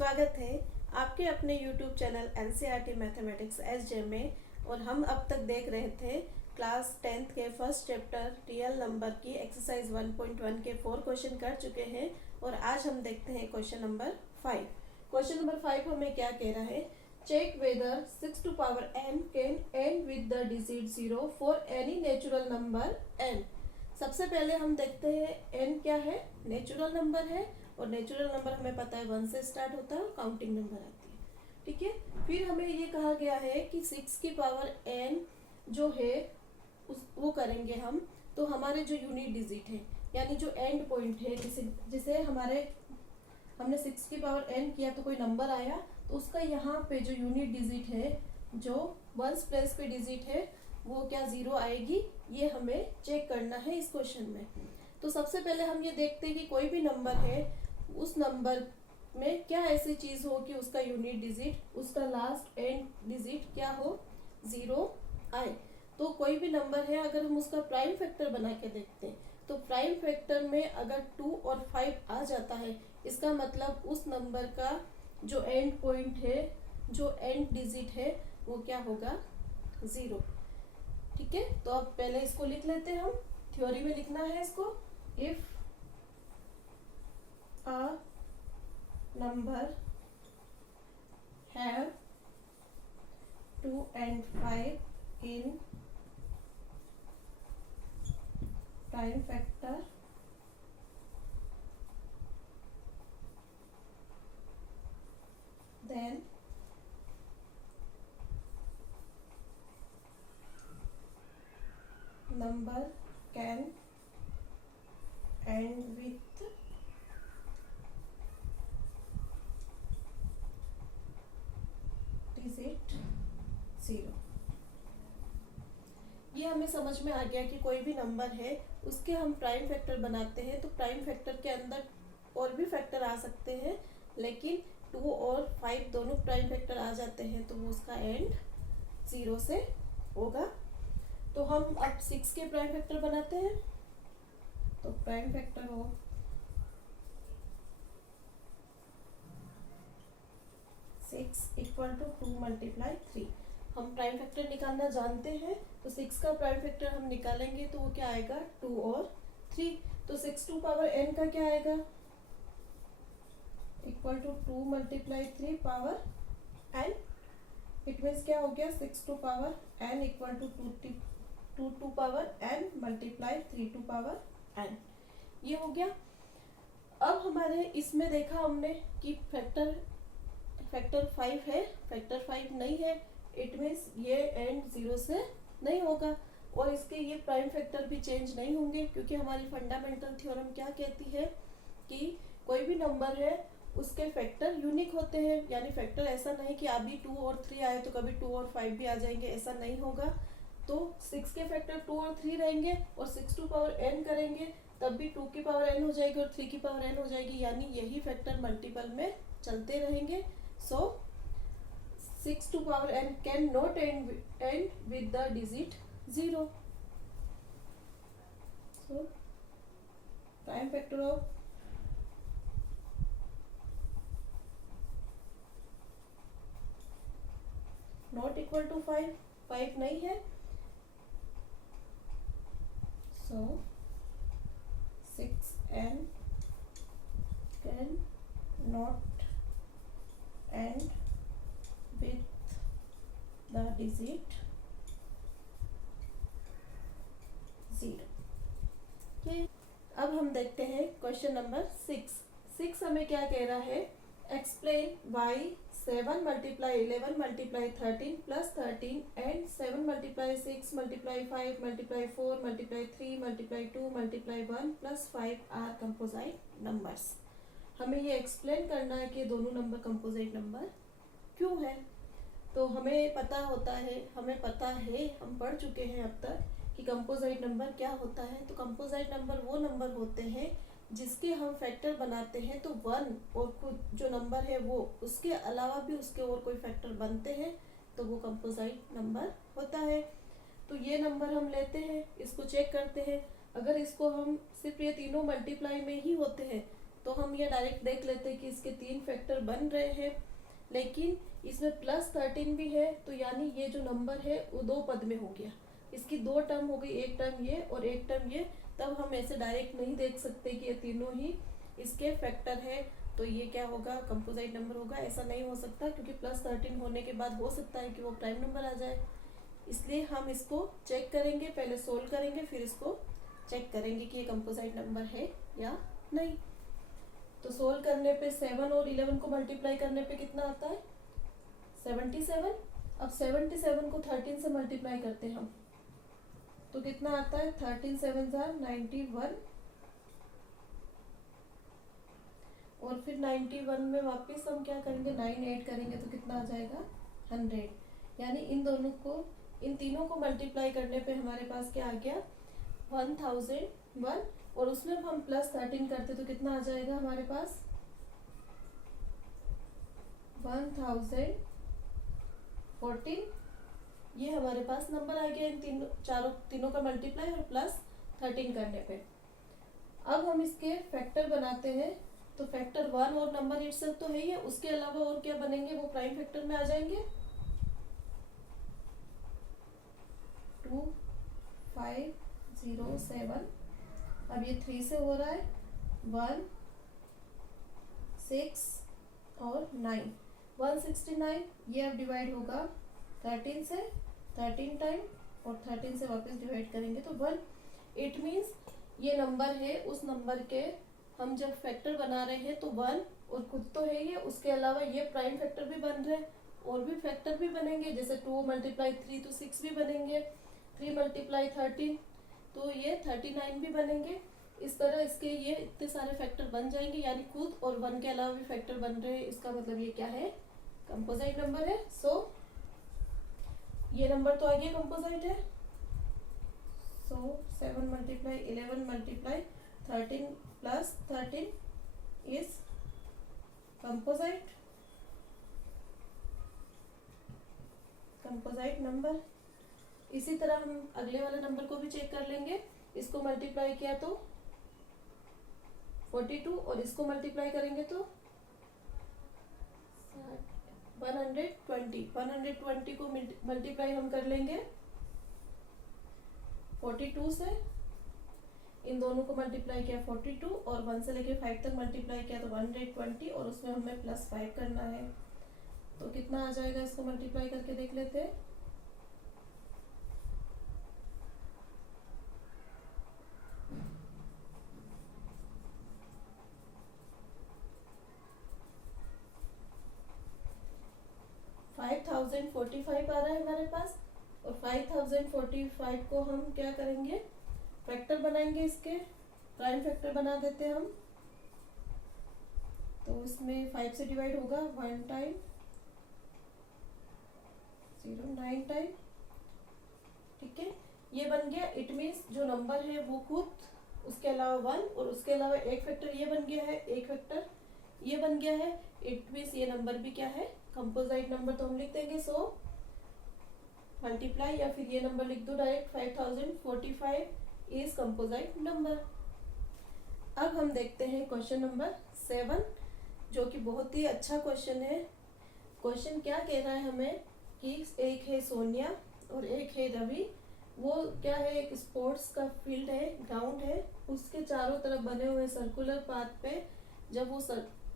स्वागत है आपके अपने YouTube channel NCERT mathematics SJ में। और हम अब तक देख रहे थे क्लास 10th के फर्स्ट चैप्टर रियल नंबर की एक्सरसाइज 1.1 के 4 क्वेश्चन कर चुके हैं और आज हम देखते हैं क्वेश्चन नंबर 5। क्वेश्चन नंबर 5 हमें क्या कह रहा है, check whether 6 to power n can end with the digit 0 for any natural number n। सबसे पहले हम देखते हैं n क्या है, नेचुरल नंबर है और नेचुरल नंबर हमें पता है 1 से स्टार्ट होता है और काउंटिंग नंबर आती है। ठीक है, फिर हमें ये कहा गया है कि 6 की पावर n जो है वो करेंगे हम, तो हमारे जो यूनिट डिजिट है यानी जो एंड पॉइंट है, जिसे हमने 6 की पावर n किया तो कोई नंबर आया तो उसका यहाँ पे जो यूनिट डिजिट है, जो 1s प्लेस पे डिजिट है, वो क्या 0 आएगी, ये हमें चेक करना है इस क्वेश्चन में। तो सबसे पहले हम ये देखते हैं कि कोई भी नंबर है, उस नंबर में क्या ऐसी चीज हो कि उसका यूनिट डिजिट, उसका लास्ट एंड डिजिट क्या हो, 0 आए। तो कोई भी नंबर है, अगर हम उसका प्राइम फैक्टर बना के देखते हैं तो प्राइम फैक्टर में अगर 2 और 5 आ जाता है, इसका मतलब उस नंबर का जो एंड पॉइंट है, जो एंड डिजिट है, वो क्या होगा, 0। ठीक है, तो अब पहले इसको लिख लेते हैं, हम थ्योरी में लिखना है इसको। If a number have 2 and 5 in prime factor, then number can end with digit 0। ये हमें समझ में आ गया कि कोई भी नंबर है उसके हम प्राइम फैक्टर बनाते हैं तो प्राइम फैक्टर के अंदर और भी फैक्टर आ सकते हैं, लेकिन 2 और 5 दोनों प्राइम फैक्टर आ जाते हैं तो वो उसका एंड 0 से होगा। तो हम अब 6 के प्राइम फैक्टर बनाते हैं, तो प्राइम फैक्टर हो 6 इक्वल टू 2 मल्टीप्लाई 3। हम प्राइम फैक्टर निकालना जानते हैं, तो 6 का प्राइम फैक्टर हम निकालेंगे तो वो क्या आएगा, 2 और 3। तो 6 टू पावर n का क्या आएगा, equal to 2 multiply 3 power n। It means क्या हो गया, 6 to power n equal to 2 to power n multiply 3 to power n, ये हो गया। अब हमारे इसमें देखा हमने कि फैक्टर 5 है, फैक्टर 5 नहीं है, इट मीन्स ये एंड 0 से नहीं होगा और इसके ये प्राइम फैक्टर भी चेंज नहीं होंगे, क्योंकि हमारी फंडामेंटल थ्योरम क्या कहती है कि कोई भी नंबर है उसके फैक्टर यूनिक होते हैं, यानी फैक्टर ऐसा नहीं कि अभी 2 और 3 आए तो कभी 2 और 5 भी आ जाएंगे, ऐसा नहीं होगा। तो 6 के फैक्टर 2 और 3 रहेंगे और 6 टू पावर n करेंगे तब भी 2 की पावर n हो जाएगी और 3 की पावर n हो जाएगी, यानी यही फैक्टर मल्टीपल में चलते रहेंगे। So 6 to power n cannot end with the digit 0. So prime factor of not equal to 5 नहीं है, so 6n can not and with the digit 0। अब हम देखते हैं क्वेश्चन नंबर 6 हमें क्या कह रहा है, explain why 7 multiply 11 multiply 13 plus 13 and 7 multiply 6 multiply 5 multiply 4 multiply 3 multiply 2 multiply 1 plus 5 are composite numbers. हमें ये एक्सप्लेन करना है कि दोनों नंबर कंपोजिट नंबर क्यों है। तो हमें पता है, हम पढ़ चुके हैं अब तक कि कंपोजिट नंबर क्या होता है। तो कंपोजिट नंबर वो नंबर होते हैं जिसके हम फैक्टर बनाते हैं तो 1 और खुद जो नंबर है वो उसके अलावा भी उसके और कोई फैक्टर बनते हैं तो वो कंपोजिट नंबर होता है। तो ये नंबर हम लेते हैं, इसको चेक करते हैं, अगर इसको हम सिर्फ ये तीनों मल्टीप्लाई में ही होते हैं तो तो हम ये डायरेक्ट देख लेते हैं कि इसके 3 फैक्टर बन रहे हैं, लेकिन इसमें +13 भी है, तो यानी ये जो नंबर है वो 2 पद में हो गया। इसकी 2 टर्म हो गई, एक टर्म ये और एक टर्म ये। तब हम ऐसे डायरेक्ट नहीं देख सकते कि ये तीनों ही इसके फैक्टर है, तो ये क्या होगा, कंपोजिट नंबर होगा। ऐसा नहीं हो सकता, क्योंकि +13 होने के बाद हो सकता है कि वो प्राइम नंबर आ जाए। इसलिए हम इसको चेक करेंगे, पहले सोल्व करेंगे, फिर इसको चेक करेंगे कि ये कंपोजिट नंबर है या नहीं। तो सोल्व करने पे 7 और 11 को मल्टीप्लाई करने पे कितना आता है, 77। अब 77 को 13 से मल्टीप्लाई करते हैं हम, तो कितना आता है, 13 7 91, और फिर 91 में वापस हम क्या करेंगे, 9 ऐड करेंगे तो कितना आ जाएगा, 100। यानी इन तीनों को मल्टीप्लाई करने पे हमारे पास क्या आ गया, 1001, और उसमें हम +13 करते तो कितना आ जाएगा हमारे पास, 1014। ये हमारे पास नंबर आ गया इन तीनों का मल्टीप्लाई और +13 करने पे। अब हम इसके फैक्टर बनाते हैं, तो फैक्टर 1 और नंबर इटसेल्फ तो है ही है, उसके अलावा और क्या बनेंगे, वो प्राइम फैक्टर में आ जाएंगे। 2 5 0 7, अब ये 3 से हो रहा है, 1 6 और 9, 169। ये अब डिवाइड होगा 13 से, 13 टाइम, और 13 से वापस डिवाइड करेंगे तो 1। इट मीन्स ये नंबर है, उस नंबर के हम जब फैक्टर बना रहे हैं तो 1 और खुद तो है ये, उसके अलावा ये प्राइम फैक्टर भी बन रहे हैं, और भी फैक्टर भी बनेंगे, जैसे 2 × 3 तो 6 भी बनेंगे, 3 × 13 तो ये 39 भी बनेंगे। इस तरह इसके ये इतने सारे फैक्टर बन जाएंगे, यानी खुद और 1 के अलावा भी फैक्टर बन रहे हैं। इसका मतलब ये क्या है, कंपोजिट नंबर है। सो ये नंबर तो आगे कंपोजिट है। सो 7 × 11 × 13 + 13 इज कंपोजिट नंबर। इसी तरह हम अगले वाले नंबर को भी चेक कर लेंगे। इसको मल्टीप्लाई किया तो 42, और इसको मल्टीप्लाई करेंगे तो 120। 120 को मल्टीप्लाई हम कर लेंगे 42 से, इन दोनों को मल्टीप्लाई किया 42, और 1 से लेके 5 तक मल्टीप्लाई किया तो 120, और उसमें हमें +5 करना है, तो कितना आ जाएगा, इसको मल्टीप्लाई करके देख लेते हैं। 5045 आ रहा है हमारे पास, और 5045 को हम क्या करेंगे, फैक्टर बनाएंगे, इसके प्राइम फैक्टर बना देते हैं हम। तो इसमें 5 से डिवाइड होगा 1 टाइम, 0 9 टाइम, ठीक है, ये बन गया। इट मीन्स जो नंबर है वो खुद, उसके अलावा 1, और उसके अलावा एक फैक्टर ये बन गया है, एक फैक्टर ये बन गया है। इट मीन्स ये नंबर भी क्या है, कंपोजिट नंबर। तो हम लिख देंगे सो मल्टीप्लाई, या फिर ये नंबर लिख दो डायरेक्ट, 5045 इज कंपोजिट नंबर। अब हम देखते हैं क्वेश्चन नंबर 7, जो कि बहुत ही अच्छा क्वेश्चन है। क्वेश्चन क्या कह रहा है हमें कि एक है सोनिया और एक है रवि। वो क्या है, एक स्पोर्ट्स का फील्ड है, ग्राउंड है, उसके चारों तरफ बने हुए सर्कुलर पाथ पे जब वो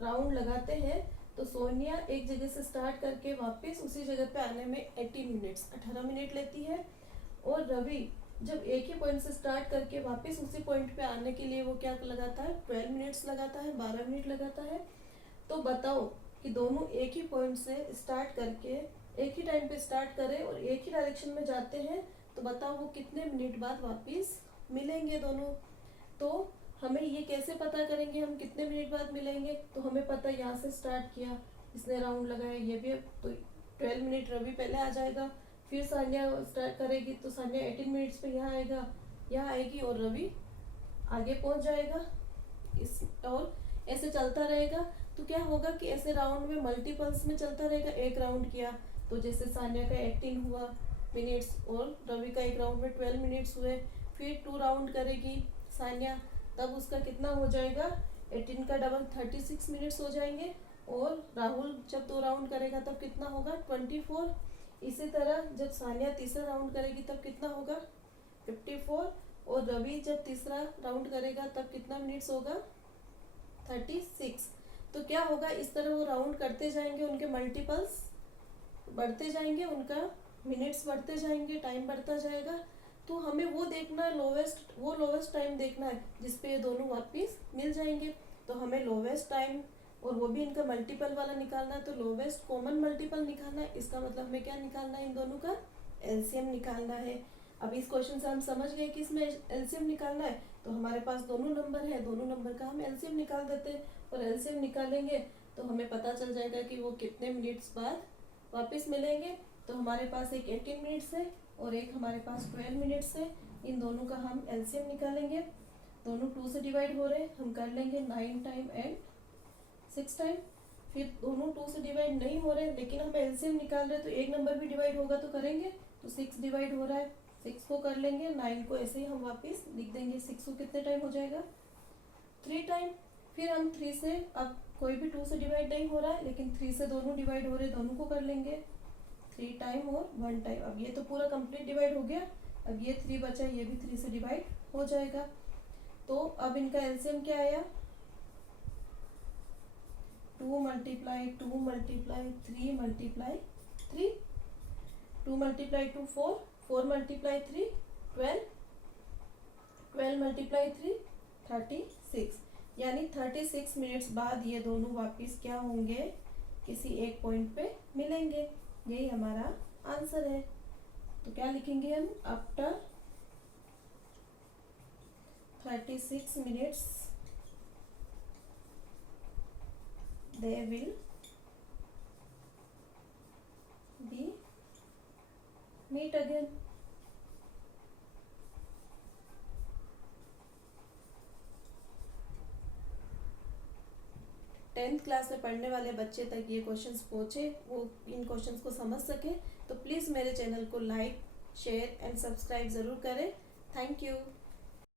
राउंड लगाते हैं तो सोनिया एक जगह से स्टार्ट करके वापस उसी जगह पे आने में 18 मिनट लेती है, और रवि जब एक ही पॉइंट से स्टार्ट करके वापस उसी पॉइंट पे आने के लिए वो क्या लगाता है, 12 मिनट्स लगाता है, 12 मिनट लगाता है। तो बताओ कि दोनों एक ही पॉइंट से स्टार्ट करके एक ही टाइम पे स्टार्ट करें और एक ही डायरेक्शन में जाते हैं, तो बताओ वो कितने मिनट बाद वापस मिलेंगे दोनों। तो हमें ये कैसे पता करेंगे हम कितने मिनट बाद मिलेंगे, तो हमें पता है यहाँ से स्टार्ट किया, इसने राउंड लगाया, ये भी, तो 12 मिनट रवि पहले आ जाएगा, फिर सान्या स्टार्ट करेगी तो सान्या 18 मिनट्स पे यहाँ आएगा, यहाँ आएगी, और रवि आगे पहुँच जाएगा। और ऐसे चलता रहेगा। तो क्या होगा कि ऐसे राउंड में मल्टीपल्स में चलता रहेगा। एक राउंड किया तो जैसे सान्या का 18 हुआ मिनट्स और रवि का एक राउंड में 12 मिनट्स हुए, फिर 2 राउंड करेगी सान्या, तब उसका कितना हो जाएगा, 18 का डबल 36 मिनट्स हो जाएंगे। और राहुल जब 2 राउंड करेगा तब कितना होगा 24। इसी तरह जब सानिया तीसरा राउंड करेगी तब कितना होगा 54। और रवि जब तीसरा राउंड करेगा तब कितना मिनट्स होगा 36। तो क्या होगा, इस तरह वो राउंड करते जाएंगे, उनके मल्टीपल्स बढ़ते जाएंगे, उनका मिनट्स बढ़ते जाएंगे, टाइम बढ़ता जाएगा। तो हमें वो देखना है, लोवेस्ट टाइम देखना है जिसपे ये दोनों वापिस मिल जाएंगे। तो हमें लोवेस्ट टाइम और वो भी इनका मल्टीपल वाला निकालना है। तो लोवेस्ट कॉमन मल्टीपल निकालना है, इसका मतलब हमें क्या निकालना है, इन दोनों का एलसीएम निकालना है। अब इस क्वेश्चन से हम समझ गए कि इसमें एलसीएम निकालना है। तो हमारे पास दोनों नंबर है, दोनों नंबर का हम एलसीएम निकाल देते हैं। और एलसीएम निकालेंगे तो हमें पता चल जाएगा कि वो कितने मिनट्स बाद वापस मिलेंगे। तो हमारे पास एक 18 मिनट्स है और एक हमारे पास 12 मिनट्स है। इन दोनों का हम एलसीएम निकालेंगे। दोनों 2 से डिवाइड हो रहे हैं, हम कर लेंगे 9 टाइम एंड 6 टाइम। फिर दोनों 2 से डिवाइड नहीं हो रहे लेकिन हम एलसीएम निकाल रहे हैं, तो एक नंबर भी डिवाइड होगा तो करेंगे। तो 6 डिवाइड हो रहा है, 6 को कर लेंगे, 9 को ऐसे ही हम वापस लिख देंगे। 6 को कितने टाइम हो जाएगा 3 टाइम। फिर हम 3 से, अब कोई भी 2 से डिवाइड नहीं हो रहा है लेकिन 3 से दोनों डिवाइड हो रहे हैं, दोनों को कर लेंगे 3 टाइम और 1 टाइम। अब ये तो पूरा कंप्लीट डिवाइड हो गया। अब ये 3 बचा, ये भी 3 से डिवाइड हो जाएगा। तो अब इनका एलसीएम क्या आया 2 multiply 2 multiply 3 multiply 3, 2 multiply 2 4, 4 multiply 3 12, 12 multiply 3 36। यानी 36 मिनट्स बाद ये दोनों वापस क्या होंगे, किसी एक पॉइंट पे मिलेंगे। यही हमारा आंसर है। तो क्या लिखेंगे हम, after 36 minutes they will be meet again। Tenth class में पढ़ने वाले बच्चे तक ये क्वेश्चंस पहुँचे, वो इन क्वेश्चंस को समझ सके। तो प्लीज़ मेरे चैनल को लाइक, शेयर एंड सब्सक्राइब ज़रूर करें। Thank you.